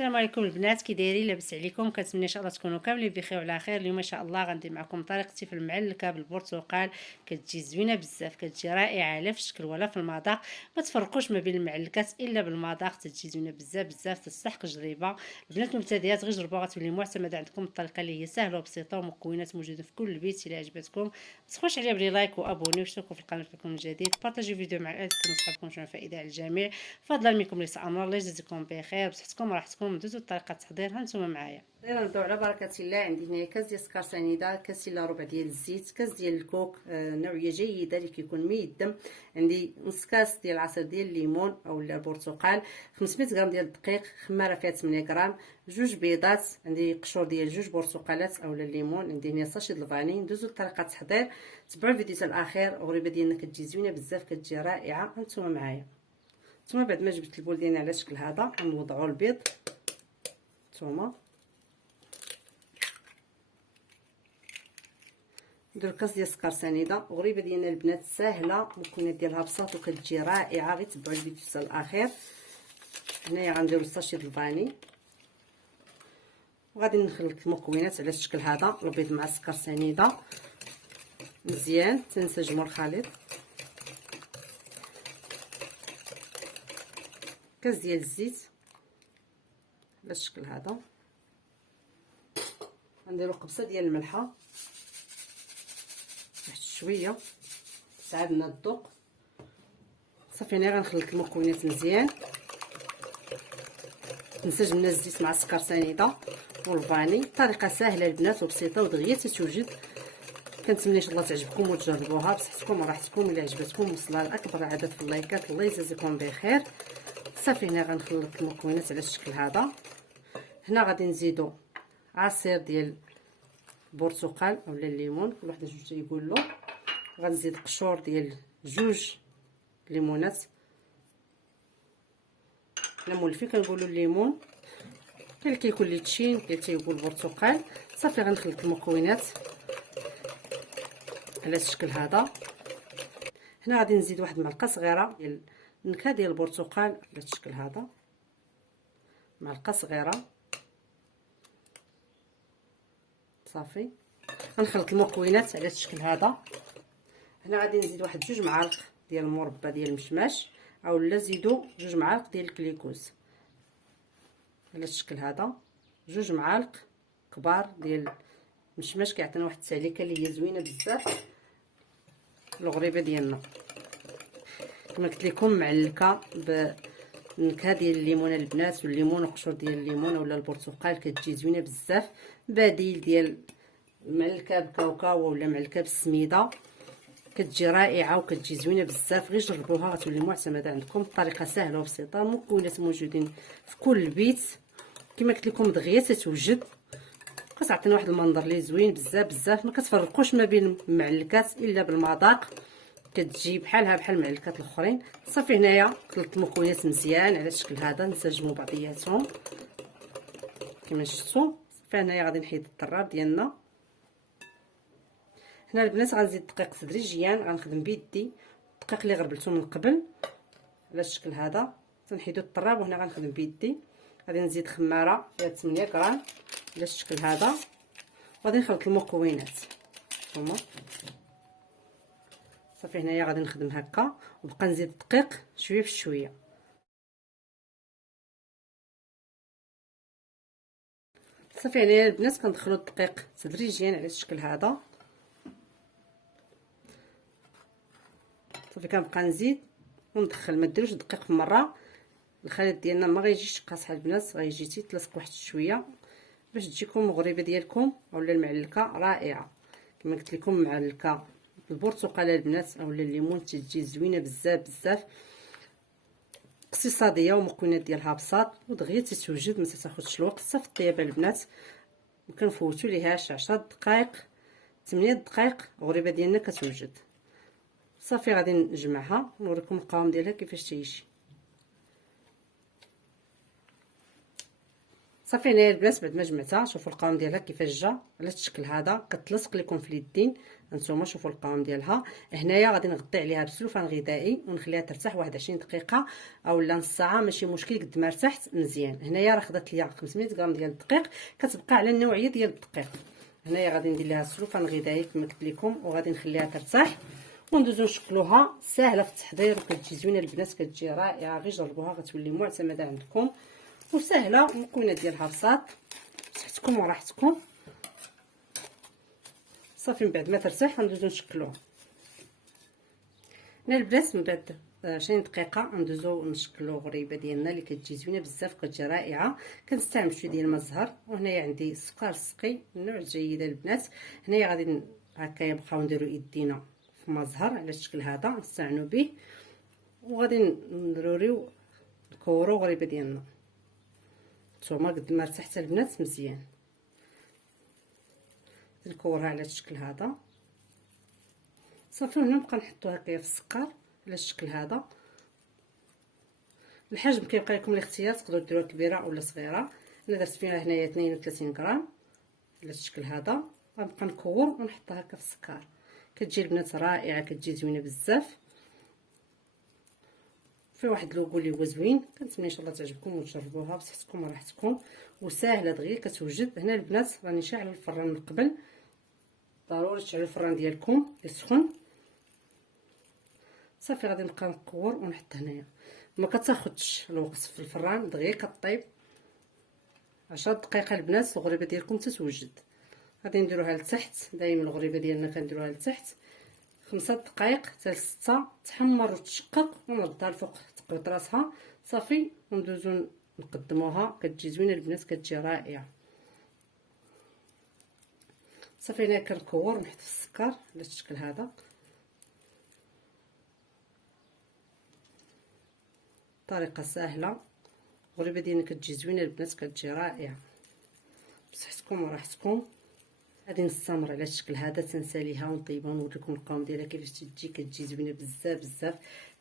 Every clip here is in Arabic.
السلام عليكم البنات، كي دايرين؟ لاباس عليكم؟ كنتمنى ان شاء الله تكونوا كاملين بخير وعلى خير. اليوم ان شاء الله غندير معكم طريقتي في المعلكه بالبرتقال. كتجي زوينه بزاف، كتجي رائعه لا في الشكل ولا في المذاق. ما تفرقوش ما بين المعلكات الا بالمذاق، تجي زوينه بزاف بزاف، تستحق تجربه. البنات المبتدئات غير جربوها غتولي معتمده عندكم. الطريقه اللي هي سهله وبسيطه ومكونات موجوده في كل بيت. الى عجبتكم ما تبخلوش عليها بلي لايك وابوني واشتركوا في القناه لكم الجديد. بارطاجيو فيديو مع عائلتكم وصحابكم باش فائده على الجميع. فضلا منكم ليس امر. الله يجزيكم بخير بصحتكم وراحتكم. ندوزو طريقه تحضيرها نتوما معايا. نبداو على بركه الله. عندي هنايا كاس ديال السكر سنيده، كاس الا ربع ديال الزيت، كاس ديال الكوك نوعيه جيده اللي كيكون ميدم. عندي نص كاس ديال العصير ديال الليمون اولا البرتقال، 500 غرام ديال الدقيق، خماره فيها 8 غرام، جوج بيضات، عندي قشور ديال جوج برتقالات اولا الليمون، عندي هنا ساشي د الفاني. ندوزو لطريقه التحضير، تبعوا الفيديو حتى الاخير. الغريبه ديالنا كتجي زوينه بزاف، كتجي رائعه. هانتوما معايا. ثم بعد ما جبت البول ديالنا على الشكل هذا غنوضعوا البيض. ثم ندير كاس ديال السكر سنيده. غريبه ديالنا البنات ساهله، المكونات ديالها بساط وكتجي رائعه. غير تبعوا الفيديو حتى الاخير. هنايا غنديروا الساشي د الفاني وغادي نخلط المكونات على الشكل هذا. البيض مع السكر سنيده مزيان، تنسجموا الخليط. كاس ديال الزيت على الشكل هذا. غنديروا قبصه ديال الملحه واحد شويه تساعدنا الذوق. صافي هنا غنخلط المكونات مزيان. نسجمنا الزيت مع السكر سنيده والفاني. طريقه سهله البنات وبسيطه ودغيا تتوجد. كنتمنى ان شاء الله تعجبكم وتجربوها بصحتكم وراحتكم. الا عجبتكم وصلها لاكبر عدد في اللايكات. الله يجازيكم بخير. صافي هنا غنخلط المكونات على الشكل هذا. هنا غادي نزيدو عصير ديال البرتقال اولا الليمون، كل واحد جوج تيقول له. غنزيد قشور ديال جوج ليمونات، حنا مولفين كنقولوا الليمون، كاين اللي كيكون ليتشين، كاين اللي تيقول البرتقال. صافي غنخلط المكونات على الشكل هذا. هنا غادي نزيد واحد المعلقه صغيره ديال النكهه ديال البرتقال على الشكل هذا، معلقه صغيره. صافي غنخلط المكونات على الشكل هذا. هنا غادي نزيد واحد جوج معالق ديال المربى ديال المشماش اولا زيدوا جوج معالق ديال الكليكوز على الشكل هذا. جوج معالق كبار ديال المشماش كيعطينا واحد التعليكه اللي هي زوينه بزاف. الغريبه ديالنا كما قلت لكم معلكه بالنكهه ديال الليمون البنات، والليمون وقشور ديال الليمون ولا البرتقال كتجي زوينه بزاف. بديل ديال معلكه بكاوكاو ولا معلكه بالسميده، كتجي رائعه وكتجي زوينه بزاف. غير جربوها غتولي معتمده عندكم. الطريقه سهله وبسيطه، المكونات موجودين في كل بيت. كما قلت لكم دغيا تتوجد، كتعطينا واحد المنظر اللي زوين بزاف بزاف. ما كتفرقوش ما بين المعلكات الا بالمذاق، كتجي بحالها بحال المعلكات الاخرين. صافي هنايا خلطت المكونات مزيان على الشكل هذا، نسجموا بعضياتهم كما شفتوا. فهنايا غادي نحيد الطراب ديالنا. هنا البنات غنزيد الدقيق تدريجيا، غنخدم بيدي. الدقيق اللي غربلته من قبل على الشكل هذا تنحيدو الطراب، وهنا غنخدم بيدي. غادي نزيد خماره فيها 8 غرام على الشكل هذا، وغادي نخلط المكونات. هما صافي هنايا غادي نخدم هكا وبقى نزيد الدقيق شويه بشويه. صافي هنايا البنات كندخلوا الدقيق تدريجيا على الشكل هذا. صافي كنبقى نزيد وندخل، ما ديروش الدقيق في مره. الخليط ديالنا ما غيجيش قاصح البنات، غيجي تيتلصق واحد شويه باش تجيكم الغريبه ديالكم اولا المعلكه رائعه. كما قلت لكم معلكه البرتقاله البنات اولا الليمون تجي زوينه بزاف بزاف، اقتصاديه ومكونات ديالها بساط ودغيا تتوجد، ما تاخذش الوقت حتى في الطيابه البنات. ما كنفوتوا ليهاش 10 دقائق 8 دقائق الغريبه ديالنا كتوجد. صافي غادي نجمعها ونوريكم القوام ديالها كيفاش تيجي. صافي هنايا البنات بعد ما جمعتها شوفوا القوام ديالها كيفاش جا على الشكل هذا، كتلصق لكم في اليدين. هانتوما شوفوا القوام ديالها. هنايا غادي نغطي عليها بسلوفان غذائي ونخليها ترتاح واحد 20 دقيقه اولا نص ساعه، ماشي مشكل قد ما ارتحت مزيان. هنايا راه خدات ليا 500 غرام ديال الدقيق، كتبقى على النوعيه ديال الدقيق. هنايا غادي ندير لها السلوفان الغذائي كما قلت لكم، وغادي نخليها ترتاح وندوزو نشكلوها. ساهله في التحضير وكتجي زوينه البنات، كتجي رائعه، غير جربوها غتولي معتمده عندكم وسهله. المكونات ديالها بساط، صحتكم وراحتكم. صافي من بعد ما ترتاح غندوزو نشكلوها. هنا البنات من بعد 20 دقيقه ندوزو نشكلو غريبه ديالنا اللي كتجي زوينه بزاف، كتجي رائعه. كنستعمل شويه ديال الماء الزهر، وهنايا عندي السكر السقي النوع الجيد البنات. هنايا غادي هكا نبقاو نديرو يدينا في ماء الزهر على الشكل هذا نستعنوا به، وغادي نروريو نكورو غريبه ديالنا. نتوما قد ما ارتحت البنات مزيان نكورها على الشكل هذا. صافي هنا نبقى نحطو هكايا في السكر على الشكل هذا. الحجم كيبقى لكم الاختيار، تقدروا ديروها كبيره ولا صغيره. انا درت فيها هنايا 32 غرام على الشكل هذا. غنبقى نكور ونحطها هكا في السكر، كتجي البنات رائعه، كتجي زوينه بزاف. في واحد لوغو اللي هو زوين، كنتمنى ان شاء الله تعجبكم وتجربوها بصحتكم وراحتكم، وساهله دغيا كتوجد. هنا البنات راني شاعله الفران من قبل، ضروري تشعلوا الفران ديالكم يسخن. صافي غادي نبقى نكور ونحط هنايا. ما كتاخذش الوقت في الفران، دغيا كطيب 10 دقائق البنات الغريبه ديالكم تتوجد. غادي نديروها لتحت، دائما الغريبه ديالنا كنديروها لتحت 5 دقائق حتى 6 تحمر وتشقق، ونردها الفوق تقبط راسها. صافي وندوزو نقدموها، كتجي زوينه البنات، كتجي رائعه. صافي هنا كنكور ونحط في السكر على الشكل هذا. طريقه سهله، الغريبه ديالنا كتجي زوينه البنات، كتجي رائعه بصحتكم وراحتكم. غادي نستمر على الشكل هذا، تنساليها ونطيبها ونوريكم القوام ديالها كيفاش تجي، كتجي زوينه بزاف بزاف.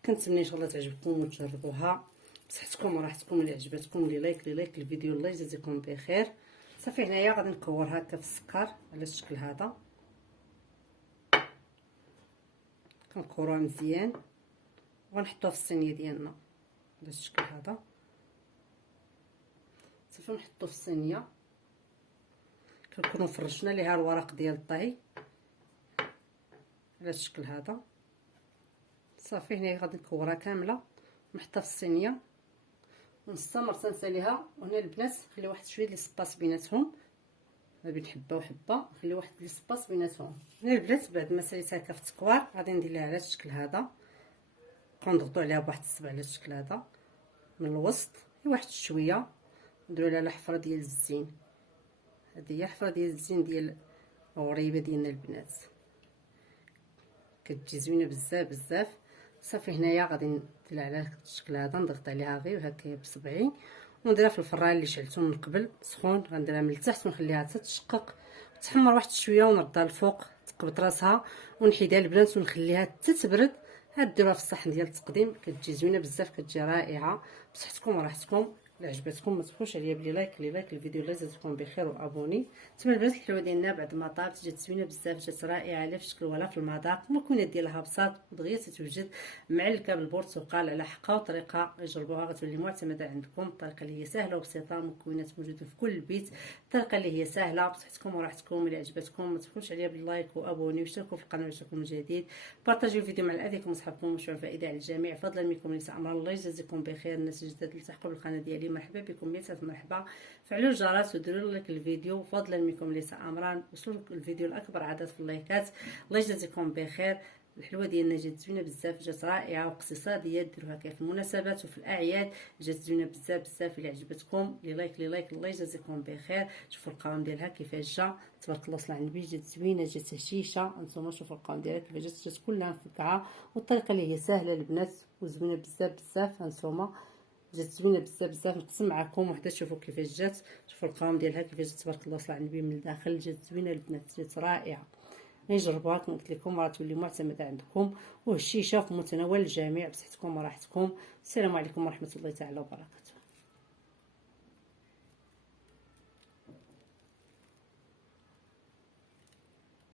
كنتمنى ان شاء الله تعجبكم وتجربوها بصحتكم وراحتكم. اللي عجبتكم لي لايك الفيديو، الله يجازيكم بخير. صافي هنايا غادي نكور هكا في السكر على الشكل هذا، كنكوروها مزيان ونحطوها في الصينيه ديالنا على الشكل هذا. صافي نحطو في الصينيه، كنكونوا فرشنا ليها الورق ديال الطهي على الشكل هذا. صافي هنا غادي نكورها كامله ونحطها في الصينيه ونستمر تنساليها. وهنا البنات خلي واحد شويه ديال السباس بيناتهم، ما بين حبه وحبه خلي واحد ديال السباس بيناتهم. هنا البنات بعد ما ساليتها هكا في التكوار غادي ندير لها على الشكل هذا، كنضغطوا عليها بواحد الصبع على الشكل هذا من الوسط واحد شويه، نديروا لها الحفره ديال الزين. هذه هي الحفره ديال الزين ديال الغريبه ديالنا البنات، كتجي زوينه بزاف بزاف. صافي هنايا غادي ندير على الشكل هذا، نضغط عليها غير هكا بصبعي ونديرها في الفران اللي شعلته من قبل سخون. غنديرها من التحت ونخليها حتى تشقق تحمر واحد شويه، ونردها الفوق تقبط راسها ونحيدها البنات ونخليها حتى تبرد. هاد ديروها في الصحن ديال التقديم، كتجي زوينه بزاف، كتجي رائعه بصحتكم وراحتكم. الا عجبتكم ما تبخلوش عليا بلي لايك الفيديو، الله يجازيكم بخير وابوني. نتمنى البنات الحلوه ديالنا بعد ما طابت جات زوينه بزاف، جات رائعه لا في الشكل ولا في المذاق. المكونات ديالها بساط ودغيا تتوجد، معلكه بالبرتقال على حقه، وطريقه جربوها غتولي معتمده عندكم. الطريقه اللي هي سهله وبسيطه، المكونات موجوده في كل البيت، الطريقه اللي هي سهله بصحتكم وراحتكم. الا عجبتكم ما تبخلوش عليا باللايك وابوني واشتركوا في القناه باش تكونوا جديد. بارطاجيو الفيديو مع الاهلكم وصحابكم باش فائده على الجميع. فضلا منكم نساء امر، الله يجازيكم بخير. الناس الجداد اللي تلحقوا بالقناه ديالي مرحبا بكم، يا مرحبا. فعلوا الجرس وديروا لايك الفيديو. فضلا منكم نساء امران وصلوا الفيديو لاكبر عدد في اللايكات، الله يجازيكم بخير. الحلوه ديالنا جات زوينه بزاف، جات رائعه واقتصاديه، ديروها كيف في المناسبات وفي الاعياد، جات زوينه بزاف بزاف. اللي عجبتكم لي لايك الله يجازيكم بخير. شوفوا القوام ديالها كيفاش جا، تبارك الله صلى على النبي، جات زوينه، جات هشيشه. انتما شوفوا القوام ديالها كيفاش جات كلها مفكعه، والطريقه اللي هي سهله البنات وزوينه بزاف بزاف. هانتوما جات زوينه بزاف بزاف. نقسم معكم وحده تشوفوا كيفاش جات. شوفوا القوام ديالها كيفاش جات، تبارك الله صلى على النبي، من الداخل جات زوينه البنات، جات رائعه. نجربوها كما قلت لكم، راه تولي معتمده عندكم وهشيشه في متناول الجميع بصحتكم وراحتكم. السلام عليكم ورحمه الله تعالى وبركاته.